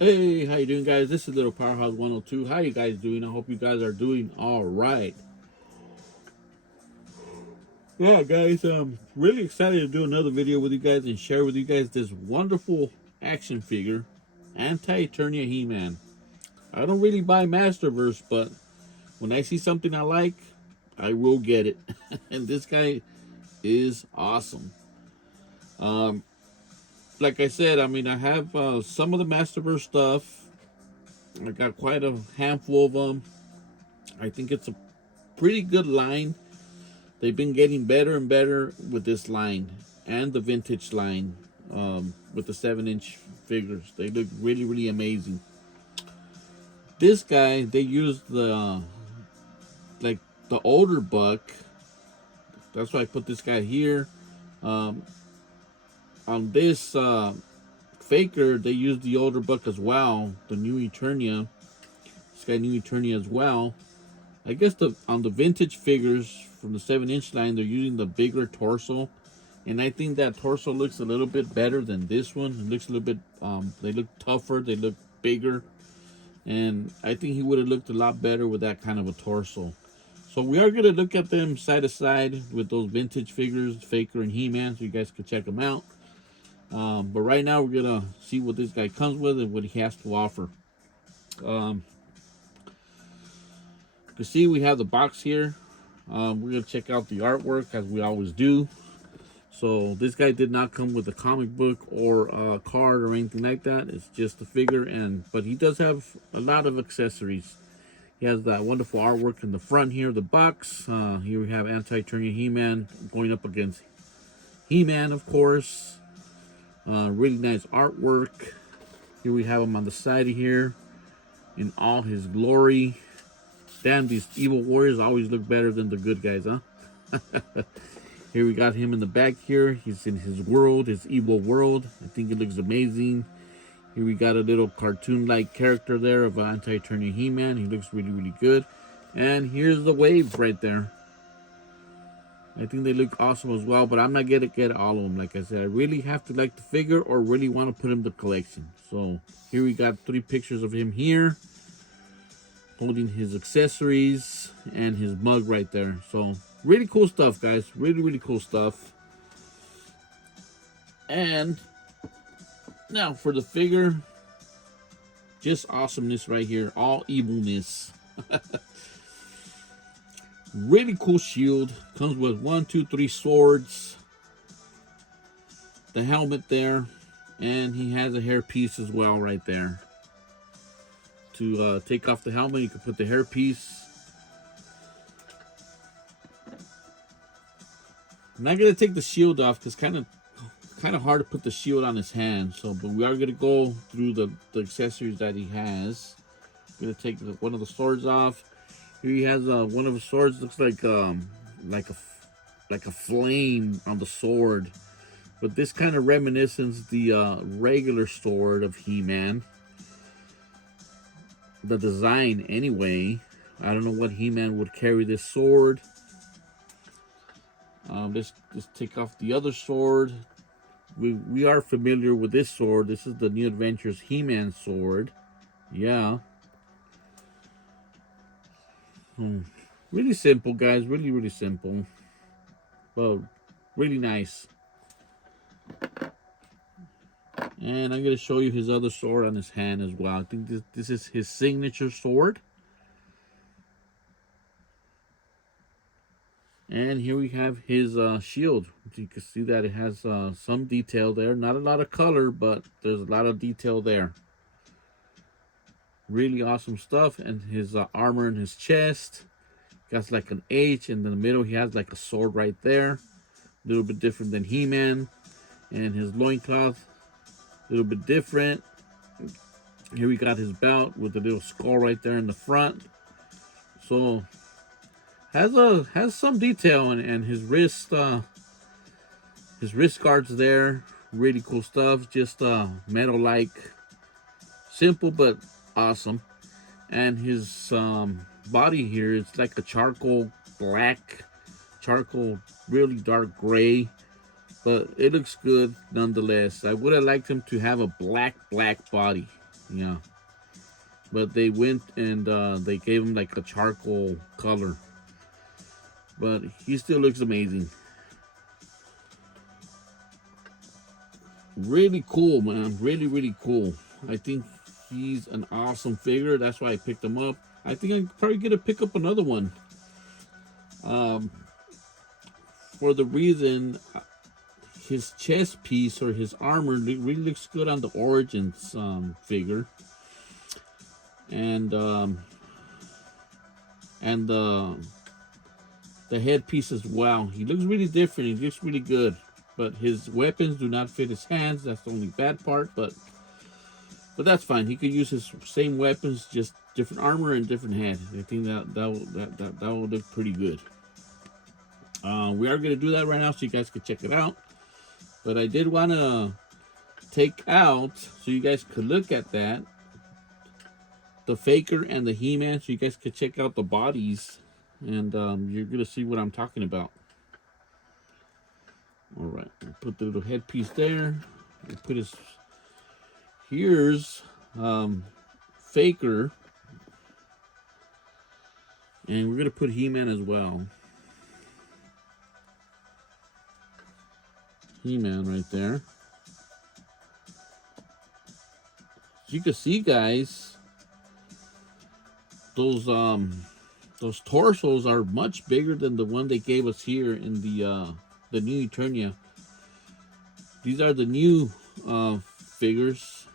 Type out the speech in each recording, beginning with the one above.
Hey, how you doing, guys? This is Little Powerhouse 102. How you guys doing? I hope you guys are doing all right. Yeah, guys, I'm really excited to do another video with you guys and share with you guys this wonderful action figure, Anti-Eternia HeMan. I don't really buy Masterverse, but when I see something I like, I will get it. And this guy is awesome. Um, like I said, I mean, I have some of the Masterverse stuff. I got quite a handful of them. I think it's a pretty good line. They've been getting better and better with this line and the vintage line with the 7-inch figures. They look really, really amazing. This guy, they used like the older buck. That's why I put this guy here. Um, on this faker, they used the older buck as well, the new Eternia. This guy, new Eternia as well. I guess on the vintage figures from the 7-inch line, they're using the bigger torso, and I think that torso looks a little bit better than this one. It looks a little bit, they look tougher, they look bigger, and I think he would have looked a lot better with that kind of a torso. So we are going to look at them side to side with those vintage figures, Faker and He-Man, so you guys can check them out. But right now we're going to see what this guy comes with and what he has to offer. You can see we have the box here. We're going to check out the artwork as we always do. So this guy did not come with a comic book or a card or anything like that. It's just a figure, but he does have a lot of accessories. He has that wonderful artwork in the front here of the box. Here we have Anti-Eternia HeMan going up against He-Man, of course. Really nice artwork. Here we have him on the side of here in all his glory. Damn, these evil warriors always look better than the good guys, huh? Here we got him in the back here. He's in his world, his evil world. I think it looks amazing. Here we got a little cartoon-like character there of Anti-Eternia He-Man. He looks really, really good. And here's the waves right there. I think they look awesome as well, but I'm not gonna get all of them. Like I said, I really have to like the figure or really want to put him in the collection. So here we got 3 pictures of him here, holding his accessories and his mug right there. So really cool stuff, guys. Really, really cool stuff. And now for the figure, just awesomeness right here. All evilness. Really cool shield. Comes with 1, 2, 3 swords. The helmet there. And he has a hairpiece as well right there. To take off the helmet, you can put the hairpiece. I'm not gonna take the shield off because kind of hard to put the shield on his hand. So, but we are gonna go through the accessories that he has. I'm gonna take one of the swords off. Here he has one of the swords. Looks like a flame on the sword, but this kind of reminiscence the regular sword of He-Man. The design anyway. I don't know what He-Man would carry this sword. Let's just take off the other sword. We are familiar with this sword. This is the New Adventures He-Man sword. Yeah. Really simple, guys. Really, really simple. But really nice. And I'm going to show you his other sword on his hand as well. I think this is his signature sword. And here we have his shield. You can see that it has some detail there. Not a lot of color, but there's a lot of detail there. Really awesome stuff. And his armor in his chest. Got like an H. And in the middle, he has like a sword right there. A little bit different than He-Man. And his loincloth, a little bit different. Here we got his belt with the little skull right there in the front. So has some detail, and his wrist guards there, really cool stuff. Just metal like, simple but awesome. And his body here, it's like a charcoal black, really dark gray, but it looks good nonetheless. I would have liked him to have a black body. Yeah. But they went and they gave him like a charcoal color. But he still looks amazing. Really cool, man. Really, really cool. I think he's an awesome figure. That's why I picked him up. I think I'm probably gonna pick up another one. Um, for the reason his chest piece or his armor really looks good on the Origins figure, and the headpiece as well. He looks really different. He looks really good, but his weapons do not fit his hands. That's the only bad part, but that's fine. He could use his same weapons, just different armor and different head. I think that will look pretty good. We are going to do that right now so you guys can check it out. But I did want to take out, so you guys could look at that, the Faker and the He-Man, so you guys could check out the bodies. And you're going to see what I'm talking about. Alright, put the little headpiece there. We'll put his... Here's Faker. And we're going to put He-Man as well. He-Man right there. As you can see, guys, those torsos are much bigger than the one they gave us here in the new Eternia. These are the new figures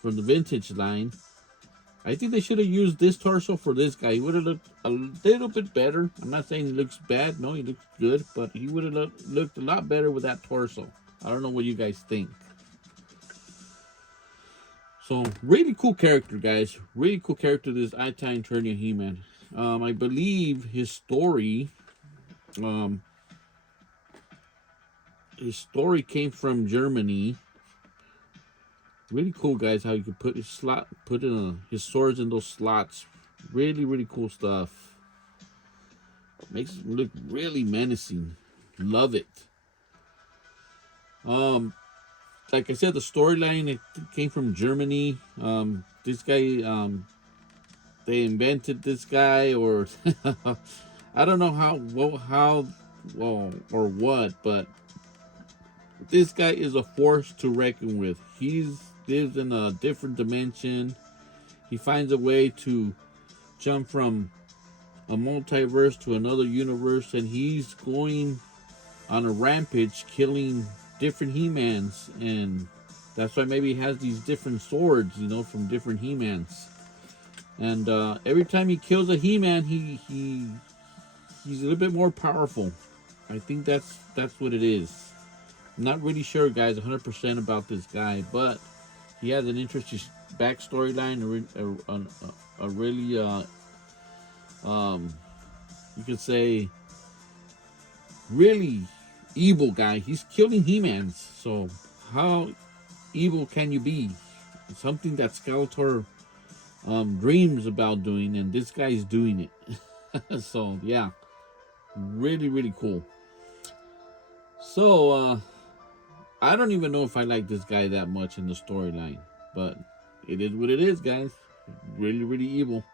from the vintage line. I think they should have used this torso for this guy. He would have looked a little bit better. I'm not saying he looks bad. No, he looks good. But he would have looked a lot better with that torso. I don't know what you guys think. So, really cool character, guys. Really cool character, this Anti-Eternia HeMan. I believe his story came from Germany. Really cool, guys, how you can put his his swords in those slots. Really, really cool stuff. Makes him look really menacing. Love it. Like I said, the storyline, it came from Germany. This guy, they invented this guy, or I don't know how or what, but this guy is a force to reckon with. He lives in a different dimension. He finds a way to jump from a multiverse to another universe, and he's going on a rampage, killing different He-Mans, and that's why maybe he has these different swords, you know, from different He-Mans. And every time he kills a He-Man, he's a little bit more powerful. I think that's what it is. I'm not really sure, guys, 100% about this guy, but he has an interesting backstory line, a really, you could say, really evil guy. He's killing He-Mans, so how evil can you be? Something that Skeletor dreams about doing, and this guy's doing it. So, yeah, really, really cool. So, I don't even know if I like this guy that much in the storyline, but it is what it is, guys. Really, really evil.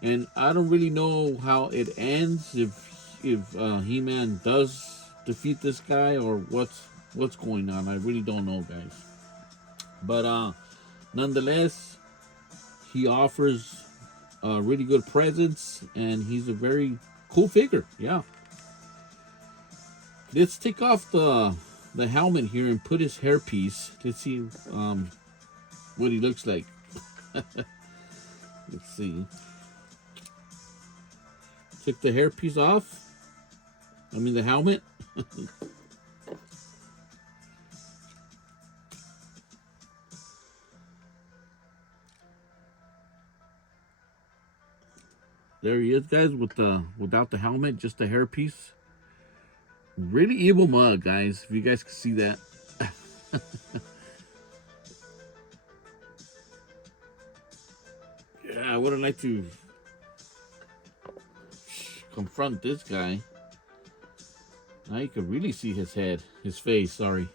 And I don't really know how it ends, if He-Man does defeat this guy or what's going on. I really don't know, guys. But nonetheless, he offers really good presents, and he's a very cool figure. Yeah. Let's take off the helmet here and put his hairpiece. Let's see what he looks like. Let's see. Take the hairpiece off. I mean the helmet. There he is, guys, without the helmet, just the hairpiece. Really evil mug, guys, if you guys can see that. Yeah, I wouldn't like to confront this guy. Now you can really see his head, his face, sorry.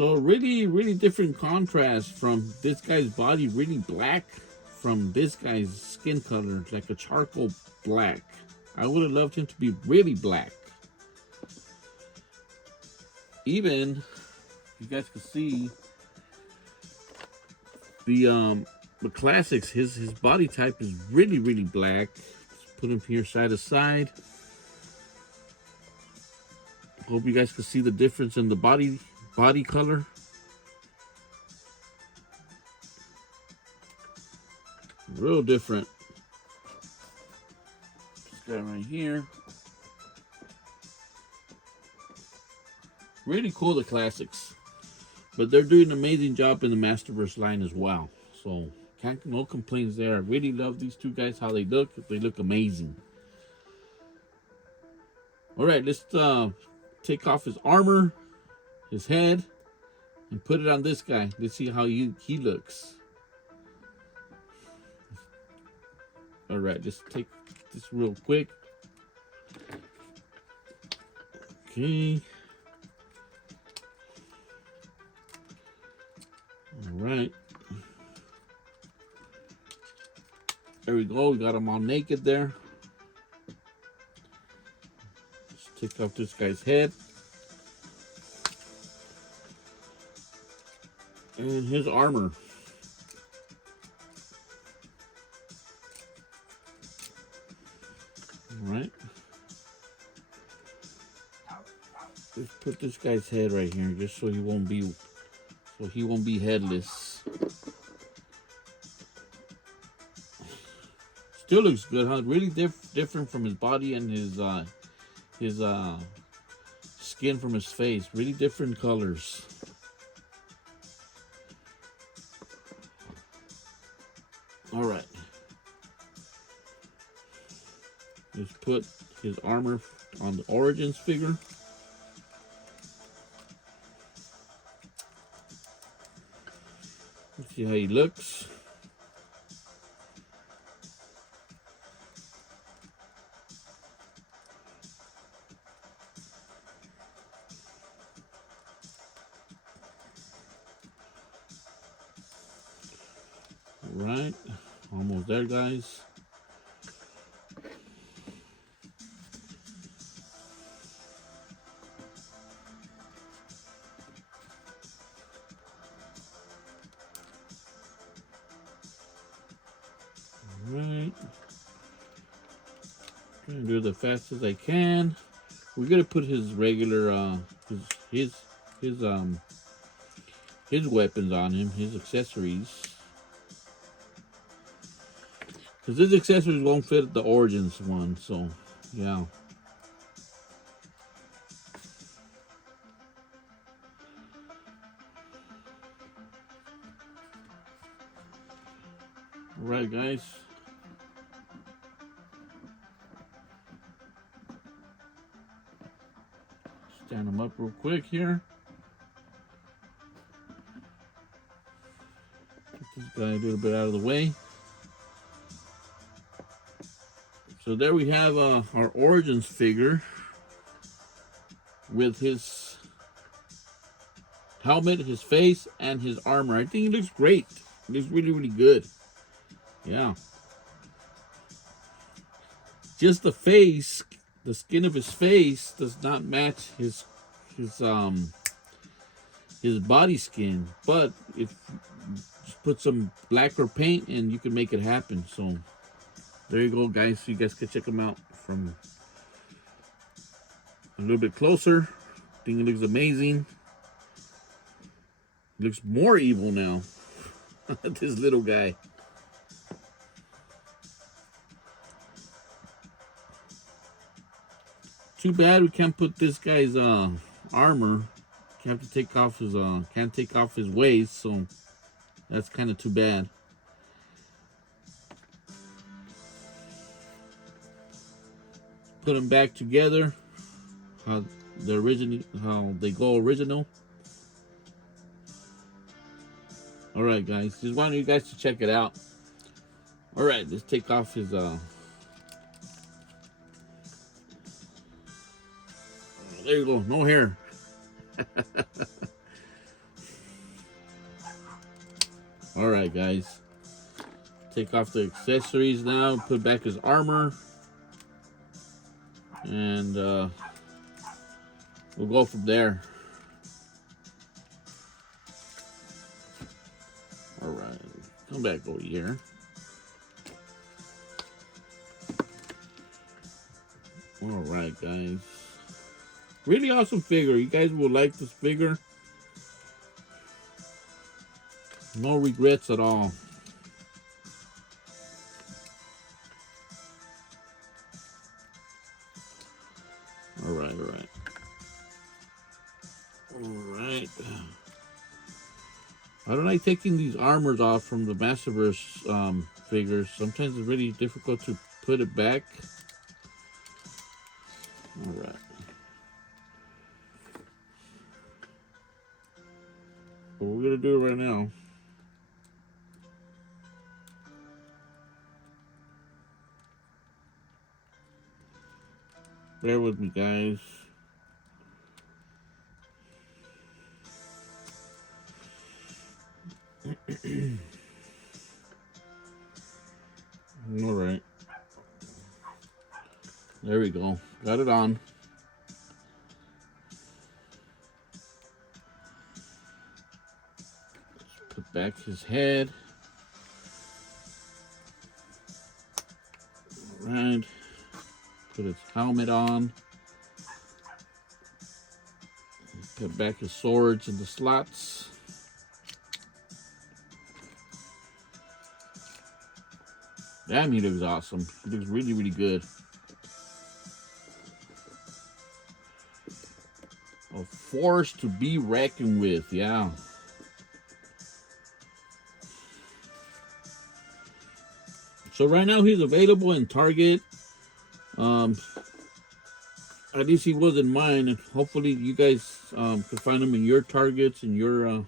So really different contrast from this guy's body, really black, from this guy's skin color, like a charcoal black. I would have loved him to be really black. Even you guys can see the classics, his body type is really black. Let's put him here side to side. Hope you guys can see the difference in the body color. Real different. This guy right here. Really cool, the classics. But they're doing an amazing job in the Masterverse line as well. So no complaints there. I really love these two guys, how they look. They look amazing. Alright, let's take off his armor, his head, and put it on this guy. Let's see how he looks. Alright, let's take this real quick. Okay. Alright. There we go. We got him all naked there. Let's take off this guy's head. And his armor. Alright. Let's put this guy's head right here just so he won't be headless. Still looks good, huh? Really different from his body and his skin from his face. Really different colors. All right. Let's put his armor on the Origins figure. Let's see how he looks. All right, almost there, guys. Right, trying to do it as fast as I can. We're gonna put his regular his weapons on him, his accessories, because his accessories won't fit the Origins one. So yeah. All right, guys. Stand them up real quick here. Get this guy a little bit out of the way. So there we have our Origins figure with his helmet, his face, and his armor. I think he looks great. He looks really good. Yeah. Just the face, the skin of his face does not match his body skin. But if you just put some blacker paint and you can make it happen. So there you go, guys. You guys can check him out from a little bit closer. I think it looks amazing. He looks more evil now. This little guy. Too bad we can't put this guy's armor. Have to take off his can't take off his waist, so that's kind of too bad. Put them back together. How they go original. All right, guys. Just wanted you guys to check it out. All right, let's take off his there you go, no hair. Alright, guys. Take off the accessories now. Put back his armor. And we'll go from there. Alright. Come back over here. Alright, guys. Really awesome figure. You guys will like this figure. No regrets at all. Alright. I don't like taking these armors off from the Masterverse figures. Sometimes it's really difficult to put it back. Alright. But we're going to do it right now. Bear with me, guys. All right. There we go. Got it on. Let's put back his head. All right. Put his helmet on. Put back his swords in the slots. Damn, he looks awesome. He looks really, really good. A force to be reckoned with, yeah. So right now he's available in Target. At least he was in mine, and hopefully you guys can find him in your Targets and your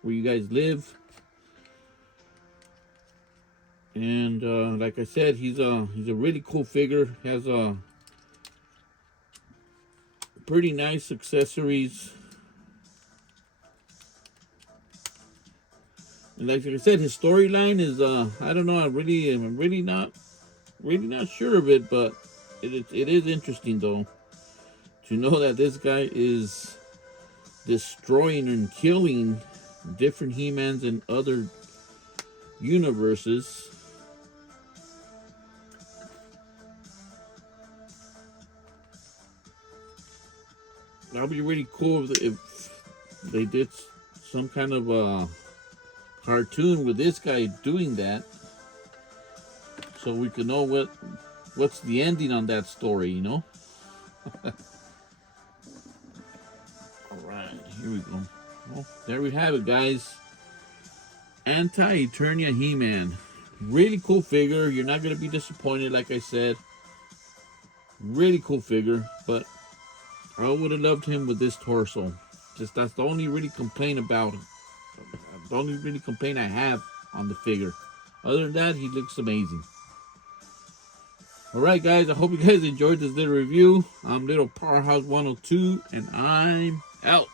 where you guys live. And like I said, he's a really cool figure. Has a pretty nice accessories. And like I said, his storyline is I don't know. I'm really not sure of it, but it is interesting though to know that this guy is destroying and killing different He-Mans in other universes. That would be really cool if they did some kind of a cartoon with this guy doing that, so we can know what's the ending on that story, you know. All right, here we go. Well, there we have it, guys. Anti-Eternia He-Man. Really cool figure. You're not gonna be disappointed, like I said. Really cool figure, but I would have loved him with this torso. Just that's the only really complaint about him. The only really complaint I have on the figure. Other than that, he looks amazing. Alright, guys, I hope you guys enjoyed this little review. I'm Little Powerhouse 102, and I'm out.